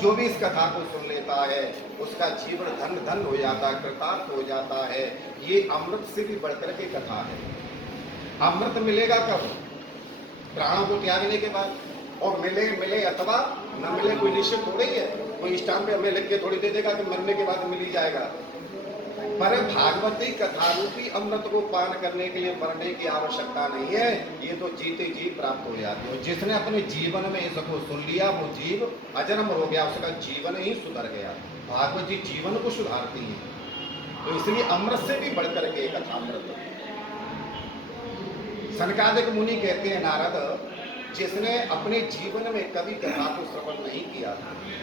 जो भी इस कथा को सुन लेता है उसका जीवन धन धन हो जाता है, कृतार्थ हो जाता है। ये अमृत से भी बढ़कर के कथा है। अमृत मिलेगा कब? प्राणों को त्यागने के बाद। और मिले मिले अथवा न मिले, कोई निश्चित थोड़ी है। कोई स्टाम्प पे हमें लिख के थोड़ी दे देगा कि मरने के बाद मिल ही जाएगा। पर भागवती कथा रूपी अमृत को पान करने के लिए मरने की आवश्यकता नहीं है। ये तो जीते जी प्राप्त हो जाती है। जिसने अपने जीवन में इसको सुन लिया वो जीव अजन्म हो गया, उसका जीवन ही सुधर गया। भागवत जी जीवन को सुधारती है। तो इसलिए अमृत से भी बढ़कर के कथा अमृत। सनकादिक मुनि कहते हैं, नारद जिसने अपने जीवन में कभी कथा को श्रवण नहीं किया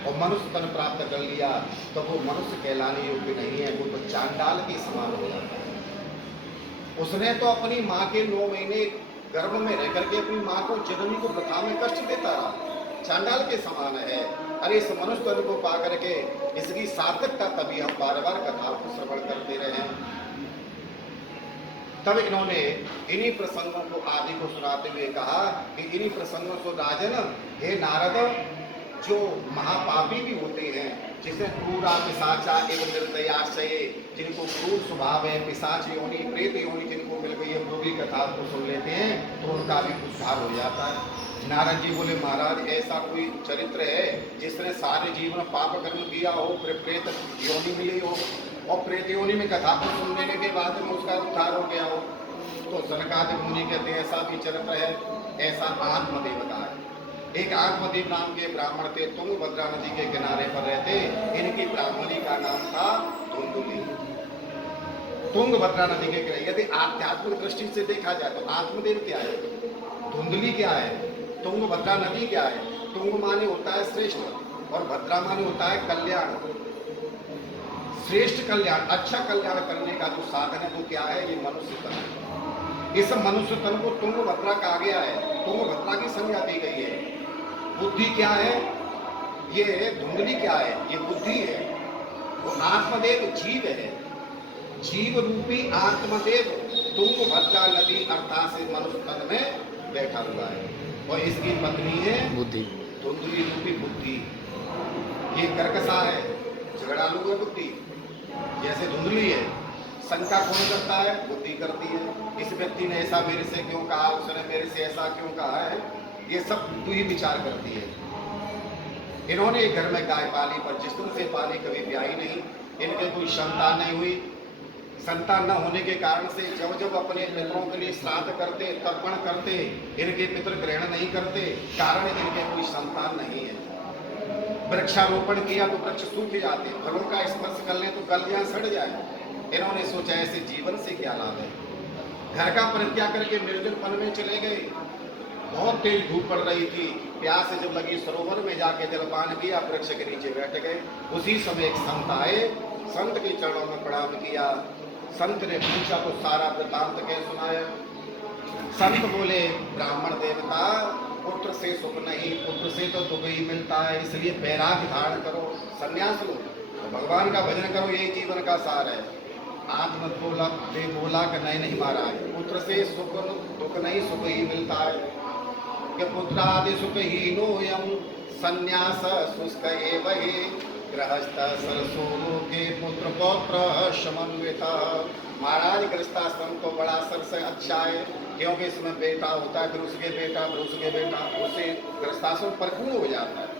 और मनुष्य तन प्राप्त कर लिया तो वो मनुष्य कहलाने योग्य नहीं है, वो तो चांडाल के समान हो जाता है। उसने तो अपनी माँ के 9 महीने गर्भ में रह करके अपनी माँ को, जननी को वृथा में कष्ट देता रहा, चांडाल के समान है। अरे इस मनुष्य तन को पा करके इसकी सार्थकता तभी हम बार बार कथा को श्रवण करते रहे। तब इन्होंने इन्हीं प्रसंगों को आदि को सुनाते हुए कहा कि इन्हीं प्रसंगों को राजन, हे नारद, जो महापापी भी होते हैं, जिसे क्रूरा पिशाचा एवं निर्दयाशय, जिनको क्रूर स्वभाव है, पिशाच योनि प्रेत योनि जिनको मिल गई है, वो भी कथा को सुन लेते हैं तो उनका भी उद्धार हो जाता है। नारद जी बोले, महाराज ऐसा कोई चरित्र है जिसने सारे जीवन पाप कर्म किया हो, फिर प्रेत योनि मिली हो और प्रेत योनि में कथा को सुनने के बाद में उसका उद्धार हो गया हो? तो सनकादिक मुनि कहते हैं ऐसा भी चरित्र है। ऐसा आत्मदेवता है। एक आत्मदेव नाम के ब्राह्मण थे, तुंगभद्रा नदी के किनारे पर रहते। इनकी ब्राह्मणी का नाम था धुंधुली। तुंगभद्रा नदी के किनारे, यदि आध्यात्मिक दृष्टि से देखा जाए तो आत्मदेव क्या है, धुंधुली क्या है, तुंगभद्रा नदी क्या है? तुंग माने होता है श्रेष्ठ और भद्रा माने होता है कल्याण। श्रेष्ठ कल्याण, अच्छा कल्याण करने का जो साधन है वो क्या है? ये मनुष्य तन। इस मनुष्य तन को तुंगभद्रा कहा गया है, तुंगभद्रा की संज्ञा दी गई है। बुद्धि क्या है? ये धुंधली क्या है? ये बुद्धि है। वो आत्मदेव जीव है। जीव रूपी आत्मदेव तुंगभद्रा नदी अर्थात से मनुष्य तन में बैठा हुआ है और इसकी पत्नी है बुद्धि, धुंधली रूपी बुद्धि। ये कर्कशा है, झगड़ालू है बुद्धि, जैसे धुंधली है। शंका कौन करता है? बुद्धि करती है। इस व्यक्ति ने ऐसा मेरे से क्यों कहा, उसने मेरे से ऐसा क्यों कहा है, ये सब बुद्धि विचार करती है। इन्होंने एक घर में गाय पाली, पर जिस दिन से पाली कभी ब्याही नहीं, इनके कोई संतान नहीं हुई। संतान न होने के कारण से जब जब अपने पितरों के लिए श्राद्ध करते, तर्पण करते, इनके पितर ग्रहण नहीं करते, कारण इनके कोई संतान नहीं है। वृक्षारोपण किया तो वृक्ष सूख जाते, फलों का स्पर्श कर ले तो कलियां सड़ जाए। इन्होंने सोचा ऐसे जीवन से क्या लाभ है। घर का परित्याग करके निर्जनपन में चले गए। बहुत तेज धूप पड़ रही थी, प्यास जब लगी सरोवर में जाके जलपान किया, वृक्ष के नीचे बैठ गए। उसी समय एक संत आए, संत के चरणों में प्रणाम किया। संत ने पूछा तो सारा वृतांत कह सुनाया। संत बोले, ब्राह्मण देवता, पुत्र से सुख नहीं, पुत्र से तो दुख ही मिलता है, इसलिए वैराग्य धारण करो, संन्यास लो, भगवान का भजन करो, यही जीवन का सार है। आत्म बोला कि नहीं महाराज, पुत्र से सुख दुख नहीं, सुख ही मिलता है। कि पुत्रादि सुख हीनो यम संन्यास शुष्क एव हि गृहस्थ सरसों के पुत्र पौत्र समन्विता। महाराज गृहस्थाश्रम तो बड़ा सबसे अच्छा है, क्योंकि इसमें बेटा होता है, फिर उसके बेटा, फिर उसके बेटा, उससे गृहस्थाश्रम परिपूर्ण हो जाता है।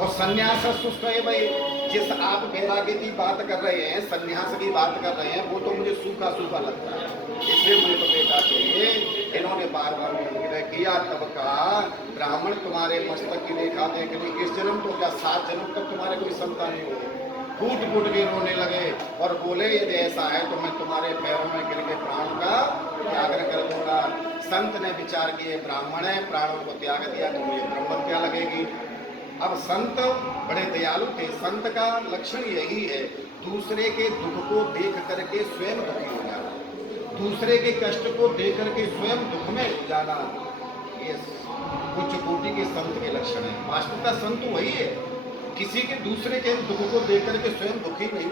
और संन्यास शुष्क है भाई, जिस आप वैराग्य की बात कर रहे हैं, संन्यास की बात कर रहे हैं, वो तो मुझे सूखा सूखा लगता है, इसलिए मुझे तो बेटा चाहिए। इन्होंने बार बार विनय किया, तब कहा, ब्राह्मण तुम्हारे मस्तक की रेखा देख ली, इस जन्म तो क्या 7 जन्म तक तुम्हारे कोई संतान नहीं होगी। फूट फूट के रोने लगे और बोले, यदि ऐसा है तो मैं तुम्हारे पैरों में गिर के प्राण का त्याग कर दूंगा। संत ने विचार किए, ब्राह्मण है, प्राणों को त्याग दिया तो मुझे ब्रह्म क्या लगेगी। अब संत बड़े दयालु थे। संत का लक्षण यही है, दूसरे के दुख को देख करके स्वयं दुखी हो जाना, दूसरे के कष्ट को देख करके स्वयं दुख में हो जाना, ये उच्च कोटि के संत के लक्षण है। वास्तविकता संत वही है, किसी के दूसरे के दुख को देख करके स्वयं दुखी नहीं